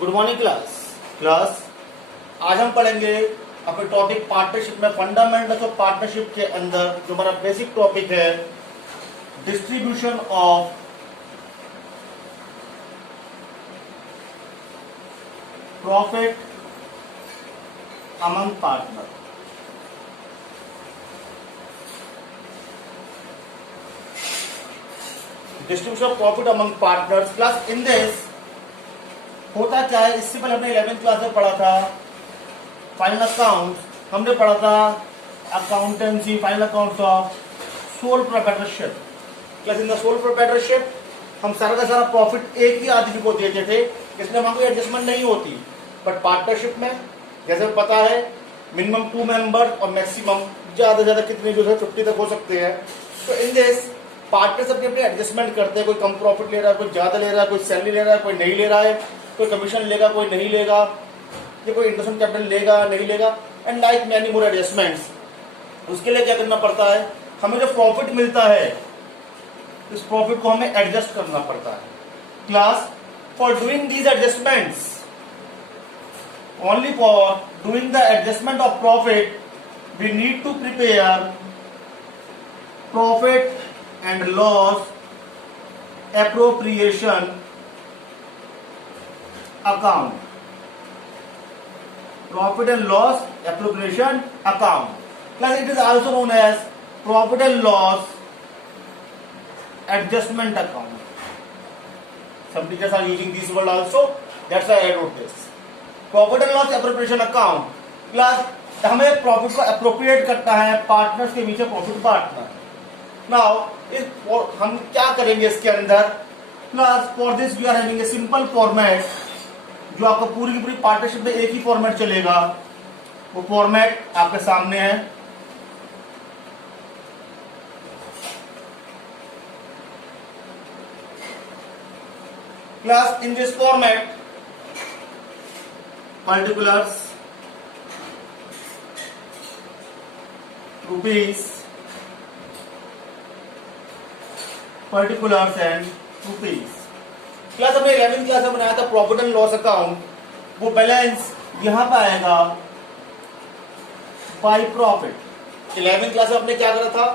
Good morning class. आज हम पढ़ेंगे अपने टॉपिक पार्टनरशिप में फंडामेंटल्स ऑफ पार्टनरशिप के अंदर जो हमारा बेसिक टॉपिक है distribution of profit among partner. Distribution of profit among partners. Class in this होता क्या है, इससे पहले हमने 11th क्लास में पढ़ा था फाइनल अकाउंट, हमने पढ़ा था accountancy final accounts of sole proprietorship. Class in the sole proprietorship हम सारा का सारा प्रॉफिट एक ही आदमी को देते थे, इसमें हमारी कोई एडजस्टमेंट नहीं होती। बट पार्टनरशिप में जैसे पता है मिनिमम 2 मेंबर और मैक्सिमम ज्यादा से ज्यादा कितने जो है 50 तक हो सकते हैं। तो इन दिस पार्टनर्स अपनी अपनी एडजस्टमेंट करते हैं, कोई कम प्रॉफिट ले रहा है, कोई ज्यादा ले रहा है, कोई सैलरी ले रहा है, कोई नहीं ले रहा है, कोई कमीशन लेगा, कोई नहीं लेगा, ये कोई इन्वेस्टमेंट कैपिटल लेगा नहीं लेगा, and like many more adjustments. उसके लिए क्या करना पड़ता है, हमें जो प्रॉफिट मिलता है इस प्रॉफिट को हमें एडजस्ट करना पड़ता है। Class for doing these adjustments, only for doing the adjustment of profit we need to prepare profit and loss appropriation account, profit and loss appropriation account. Plus it is also known as profit and loss adjustment account. Some teachers are using this word also, that's why I wrote this. Profit and loss appropriation account. Plus हमें profit को appropriate करना है partners के बीच profit बांटना। Now हम क्या करेंगे इसके अंदर, plus for this we are having a simple format जो आपको पूरी की पूरी पार्टनरशिप में एक ही फॉर्मेट चलेगा। वो फॉर्मेट आपके सामने है। Class in this format particulars rupees, particulars and rupees. Class हमने 11th क्लास में बनाया था प्रॉफिट एंड लॉस अकाउंट। वो बैलेंस यहां पर आएगा बाय प्रॉफिट। 11th क्लास में हमने क्या करा था,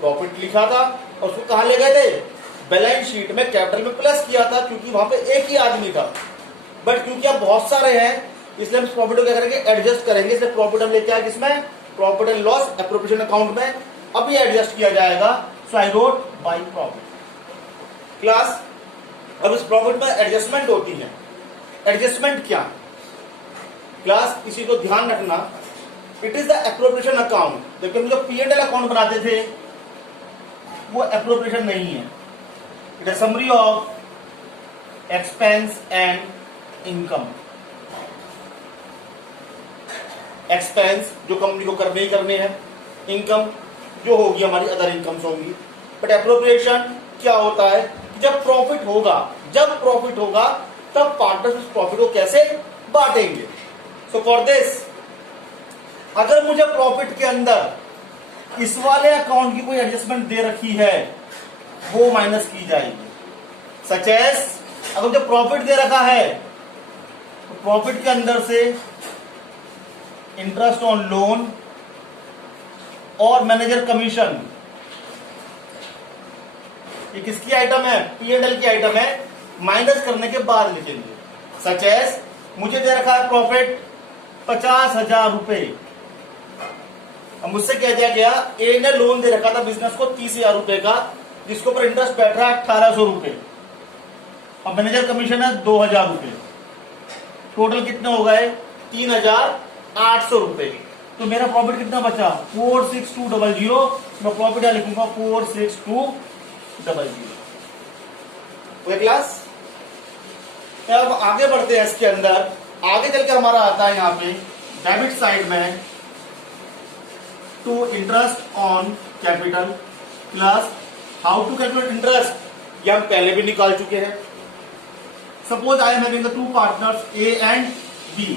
प्रॉफिट लिखा था और उसको कहां ले गए थे, बैलेंस शीट में कैपिटल में प्लस किया था, क्योंकि वहां पे एक ही आदमी था। बट क्योंकि आप बहुत सारे हैं इसलिए हम इस प्रॉफिट को क्या करेंगे, एडजस्ट करेंगे। इसलिए प्रॉफिट हम लेते हैं किसमें, profit and loss appropriation account में। अभी एडजस्ट किया जाएगा, so I wrote by profit. Class अब इस प्रॉफिट में एडजस्टमेंट होती है। एडजस्टमेंट क्या, क्लास इसी को ध्यान रखना, it is the appropriation account. देखिए हम जो P&L अकाउंट बनाते थे वो एप्रोप्रिएशन नहीं है, it is summary of expense and income. Expense जो कंपनी को करने ही करने हैं, इनकम जो होगी हमारी अदर इनकम्स होंगी। बट एप्रोप्रिएशन क्या होता है, जब प्रॉफिट होगा तब पार्टनर्स उस प्रॉफिट को कैसे बांटेंगे। सो फॉर दिस अगर मुझे प्रॉफिट के अंदर इस वाले अकाउंट की कोई एडजस्टमेंट दे रखी है वो माइनस की जाएगी। सच एज अगर मुझे प्रॉफिट दे रखा है तो प्रॉफिट के अंदर से इंटरेस्ट ऑन लोन और मैनेजर कमीशन, ये किसकी आइटम है, P&L की आइटम है, माइनस करने के बाद लिखेंगे। सच एज मुझे दे रखा है प्रॉफिट 50,000 रुपए, अब मुझसे कह दिया गया ए ने लोन दे रखा था बिजनेस को 30,000 रुपए का, जिसके ऊपर इंटरेस्ट बैठ रहा है 1,800 रुपए, अब मैनेजर कमीशन है 2,000 रुपए, टोटल कितने हो गए 3,800 रुपए। तो मेरा प्रॉफिट कितना बचा 46200। मैं प्रॉफिट यहां लिखूंगा 46200। क्लास अब आगे बढ़ते हैं इसके अंदर। आगे चल के हमारा आता है यहाँ पे डेबिट साइड में to interest on capital. Plus how to calculate interest, ये हम पहले भी निकाल चुके हैं। Suppose I am having the 2 partners A and B.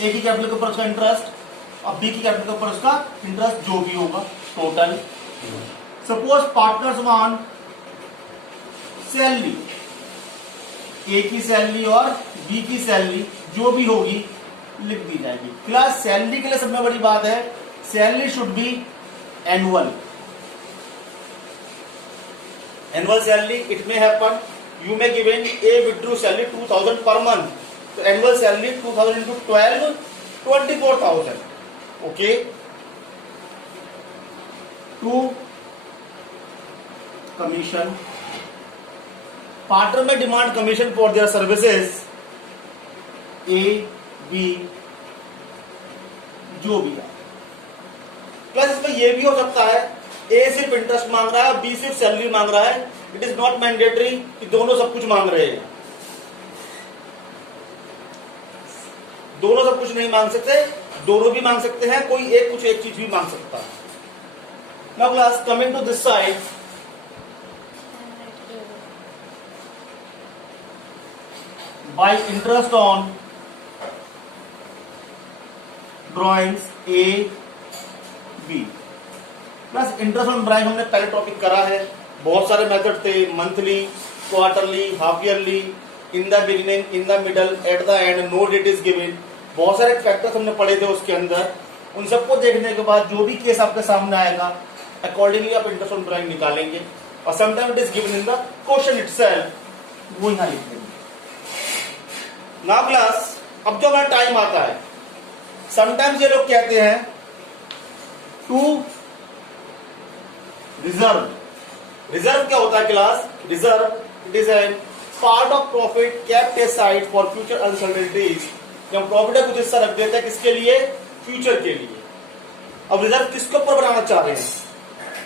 A की कैपिटल के ऊपर उसका इंटरेस्ट और बी की कैपिटल के ऊपर उसका इंटरेस्ट जो भी होगा total. Suppose partners want salary A की सैलरी और बी की सैलरी जो भी होगी लिख दी जाएगी। क्लास सैलरी के लिए सबसे बड़ी बात है, salary should be annual. Annual salary it may happen you may given a withdrew salary 2000 per month, तो annual salary 2000 into 12 24,000। Okay, to commission, partner में demand commission for their services A B जो भी है। Plus इसमें यह भी हो सकता है ए सिर्फ इंटरेस्ट मांग रहा है, बी सिर्फ सैलरी मांग रहा है। इट इज नॉट मैंडेटरी कि दोनों सब कुछ मांग रहे हैं, दोनों सब कुछ नहीं मांग सकते, दोनों भी मांग सकते हैं, कोई एक कुछ एक चीज भी मांग सकता है। Now class coming to this side, by interest on drawings A B. Plus interest on drawing हमने पहले टॉपिक करा है, बहुत सारे मेथड थे, monthly, quarterly, half yearly, in the beginning, in the middle, at the end, no date is given. बहुत सारे factors हमने पढ़े थे उसके अंदर। उन सबको देखने के बाद जो भी केस आपके सामने आएगा अकॉर्डिंगली आप इंटरेस्ट ऑन ड्रॉइंग निकालेंगे, और sometime it is given in the question itself, वो यहां लिख देंगे। नाउ क्लास अब जो हमारा टाइम आता है, समटाइम्स ये लोग कहते हैं टू रिजर्व। रिजर्व क्या होता है class? Reserve it is a part of profit kept aside for future uncertainties. जब प्रॉफिट का कुछ हिस्सा रख देता है किसके लिए? फ्यूचर के लिए। अब रिजर्व किसके ऊपर बनाना चाह रहे हैं?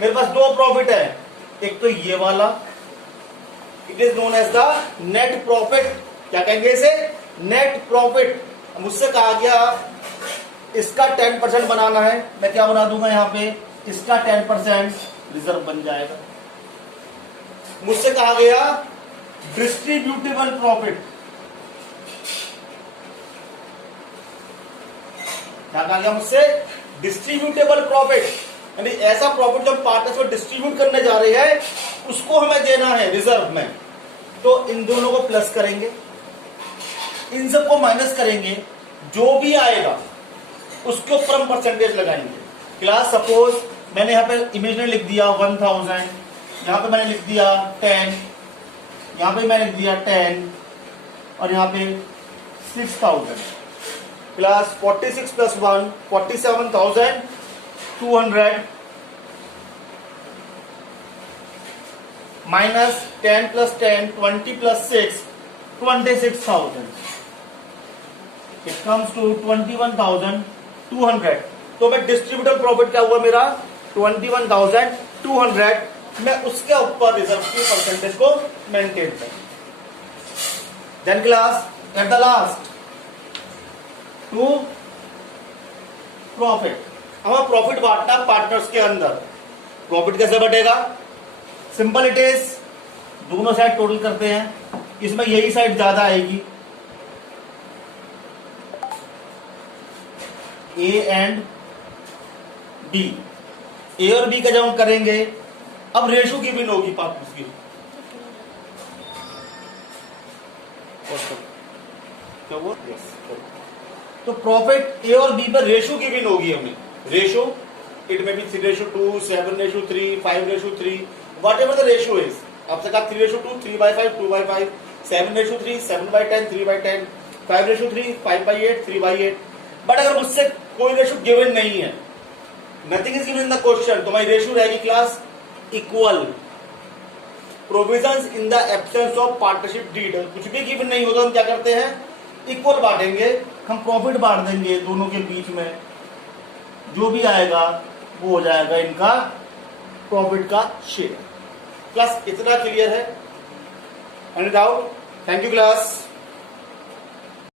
मेरे पास दो प्रॉफिट है, एक तो ये वाला, it is known as the net profit. क्या कहेंगे इसे? Net profit. मुझसे कहा गया इसका 10% बनाना है, मैं क्या बना दूंगा यहां पे? इसका 10% रिजर्व बन जाएगा। मुझसे कहा गया डिस्ट्रीब्यूटेबल प्रॉफिट, क्या कहा गया मुझसे? डिस्ट्रीब्यूटेबल प्रॉफिट, यानी ऐसा प्रॉफिट जो हम पार्टनर्स में डिस्ट्रीब्यूट करने जा रहे हैं उसको हमें देना है रिजर्व में। तो इन दोनों को प्लस करेंगे, इन सबको माइनस करेंगे, जो भी आएगा उसके ऊपर हम परसेंटेज लगाएंगे। क्लास सपोज मैंने यहां पे इमेजिनरी लिख दिया 1000, यहां पे मैंने लिख दिया 10, यहां पे मैंने लिख दिया 10, और यहां पे 6000। Class 46 plus 1 47,200 minus 10 plus 10 20 plus 6 26,000। It comes to 21,200। तो मैं डिस्ट्रीब्यूटर प्रॉफिट क्या हुआ मेरा? 21,200। मैं उसके ऊपर रिजर्व की परसेंटेज को मेंटेन कर। Then class at the last to profit. हमें प्रॉफिट बांटना पार्टनर्स के अंदर। प्रॉफिट कैसे बटेगा? सिंपल इट इज, दोनों साइड टोटल करते हैं, इसमें यही साइड ज्यादा आएगी, ए एंड बी। ए और बी का जब हम करेंगे, अब रेशो की भी होगी पार्टनर्स की। क्या वो? तो प्रॉफिट ए और बी पर रेशो की भी होगी हमें। Ratio it may be 3:2, 7:3, 5:3, whatever the ratio is. आपसे कहा 3:2, 3/5, 2/5, 7:3, 7/10, 3/10, 5:3, 5/8, 3/8। बट अगर मुझसे कोई रेशो गिवन नहीं है, nothing is given in the question, तो हमारी रेशो रहेगी class equal. Provisions in the absence of partnership deed. कुछ भी गिवन नहीं होता हम क्या करते हैं? इक्वल बांटेंगे। हम प्रॉफिट बांट देंगे दोनों के बीच में, जो भी आएगा वो हो जाएगा इनका प्रॉफिट का शेयर। क्लास इतना क्लियर है? Any doubt? Thank you class.